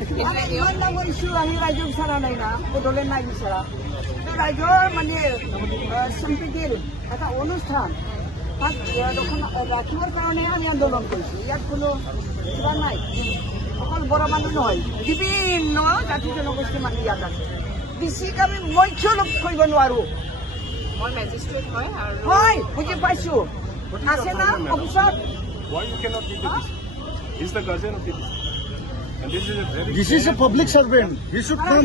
ইমান ডাঙৰ ইছ্যু আমি ৰাইজক বিচৰা নাই না, বদলে নাই বিচৰা। ৰাইজৰ মানে সম্প্ৰীতিৰ এটা অনুষ্ঠান তাক ৰাখিবৰ কাৰণে আমি আন্দোলন কৰিছোঁ। ইয়াত কোনো কিবা নাই, অকল বড়ো মানুহ নহয়, বিভিন্ন জাতি জনগোষ্ঠী মানুহ ইয়াত আছে। ডিচিক আমি মৈথ্য লোক কৰিব নোৱাৰোঁ। মই মেজিষ্ট্ৰেট হয়, বুজি পাইছোঁ। আছে না অফিচত? Why you cannot be the DC? He's the guardian of the DC. And this is a very... This is a public servant. He should come.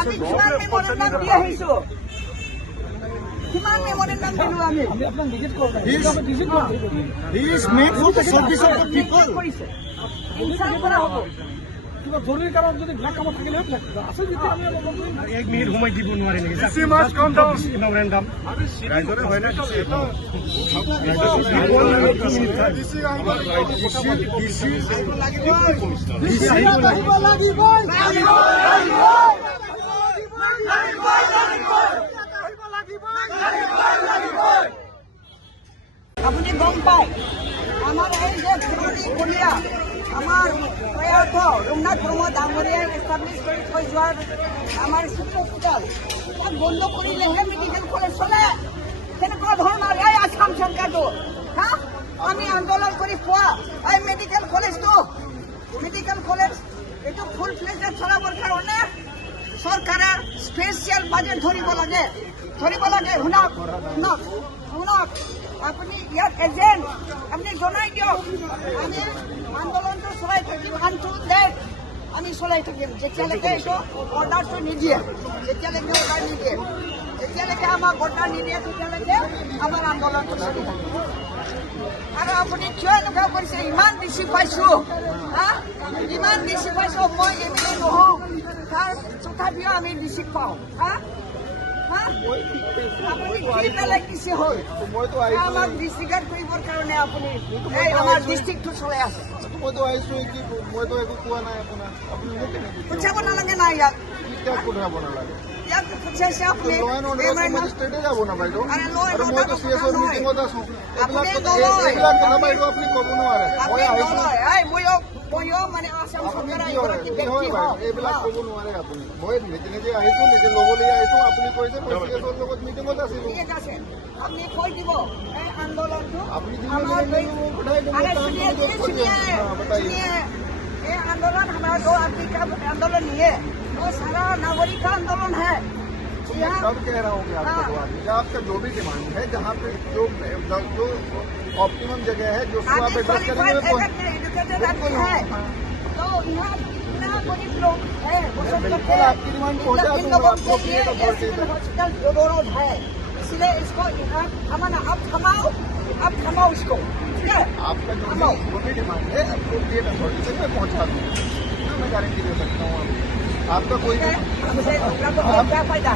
আমি কিমান মেমৰেণ্ডাম দি আহিছোঁ, কিমান মেমৰেণ্ডাম দিলোঁ আমি। He is made for the service of the people. কৰিছে insult কৰা হ'ব। কিবা জৰুৰী কামত যদি ব্লেক কামত থাকিলে আছে যদি আমি এক মিনিট সময় দিব নোৱাৰি নেকি? DC must come down. Memorandum ৰাইজৰে হয় না DC এটা। আপুনি গম পায় আমাৰ এই যে পুৰণি কলীয়া আমাৰ প্ৰয়াত ৰঘুনাথ প্ৰমোদ ডাঙৰীয়াই এষ্টাব্লিছ কৰি থৈ যোৱাৰ আমাৰ চিটি হস্পিটেল তাক বন্ধ কৰিলেহে মেডিকেল কলেজ চলে। তেনেকুৱা ধৰণৰ এই আসাম চৰকাৰটো আমি আন্দোলন কৰি পোৱা এই মেডিকেল কলেজটো এইটো ফুল ফ্লেজত চলাবৰ কাৰণে চৰকাৰে স্পেচিয়েল বাজেট ধৰিব লাগে। শুনক আপুনি ইয়াত এজেণ্ট আপুনি জনাই দিয়ক। আমি আন্দোলনটো চলাই থাকিম, আনটো ডেট আমি চলাই থাকিম যেতিয়ালৈকে এইটো অৰ্ডাৰটো নিদিয়ে। যেতিয়ালৈকে আমাক অৰ্ডাৰ নিদিয়ে তেতিয়ালৈকে আমাৰ আন্দোলনটো চলি থাকিব। আৰু আপুনি কিয় এনেকুৱা কৰিছে? ইমান বেছি পাইছোঁ, ইমান বেছি পাইছোঁ। মই এমএলএ নহওঁ, তাৰ তথাপিও আমি বেছি পাওঁ। আপুনি কি বেলেগ দিছে হ'ল আমাক ডিষ্ট্ৰিক্ট কৰিবৰ কাৰণে আপুনি এই আমাৰ ডিষ্ট্ৰিক্টটো চলাই আছে। মইতো আহিছোঁ, মইতো একো কোৱা নাই আপোনাক। আপুনি মোক কেনেকৈ পঠিয়াব নালাগে না ইয়াত, পঠাব নালাগে? ইয়াত পঠিয়াইছে আপুনি। ষ্টেটে যাব না বাইদেউ। আৰে লয় আৰু মইতো CSৰ মিটিঙত আছোঁ। আপুনি এইবিলাক কথা বাইদেউ আপুনি ক'ব নোৱাৰে। মই আহিছোঁ, ময়ো মানে আসাম আপুনি চৰকাৰৰ কি হয় এগৰাকী কি ব্যক্তি হয় হওঁ। এইবিলাক ক'ব নোৱাৰে আপুনি। মই নিজে আহিছোঁ, নিজে ল'বলৈ আহিছোঁ। আপুনি কৈছে মই CSৰ লগত মিটিঙত আছিলোঁ। ঠিক আছে, আপুনি কৈ দিব এই আন্দোলনটো আপনি আমাৰ ये आंदोलन हमारा दो आदमी का आंदोलन नहीं है, वो सारा नागरिक का आंदोलन है। तब कह रहा हूँ कि आपको आपका जो भी डिमांड है, जहाँ पे जो ऑप्टिमम जगह है जो आप एड्रेस करेंगे है तो यहाँ गरीब लोग है, बिल्कुल आपकी डिमांड पहुँचा दूंगा आपको। हॉस्पिटल जरूरत है, इसलिए इसको अब थमाओ इसको। ठीक है, आपका जो भी डिमांड है अप्रोप्रिएट अथॉरिटी तक मैं पहुँचा दूँगा, मैं गारंटी दे सकता हूँ। आपका कोई क्या फायदा है?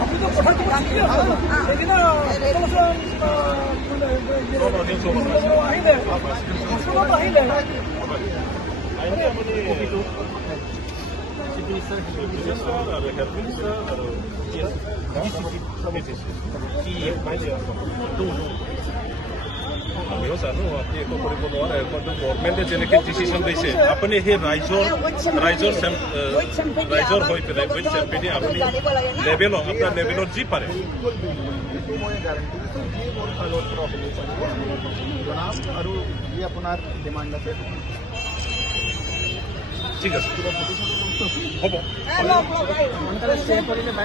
আমিও জানো আপুনি একো কৰিব নোৱাৰে, কিন্তু গভৰ্ণমেণ্টে যেনেকৈ ডিচিশ্যন লৈছে আপুনি সেই ৰাইজৰ হৈ পেলাই উইথ চেম্পিয়নে আপুনি আপোনাৰ লেভেলত যি পাৰে মই গাৰণ্টি দিছোঁ যি মোৰ ফালৰ পৰা জনাম। আৰু যি আপোনাৰ ডিমাণ্ড আছে ঠিক আছে, হ'ব।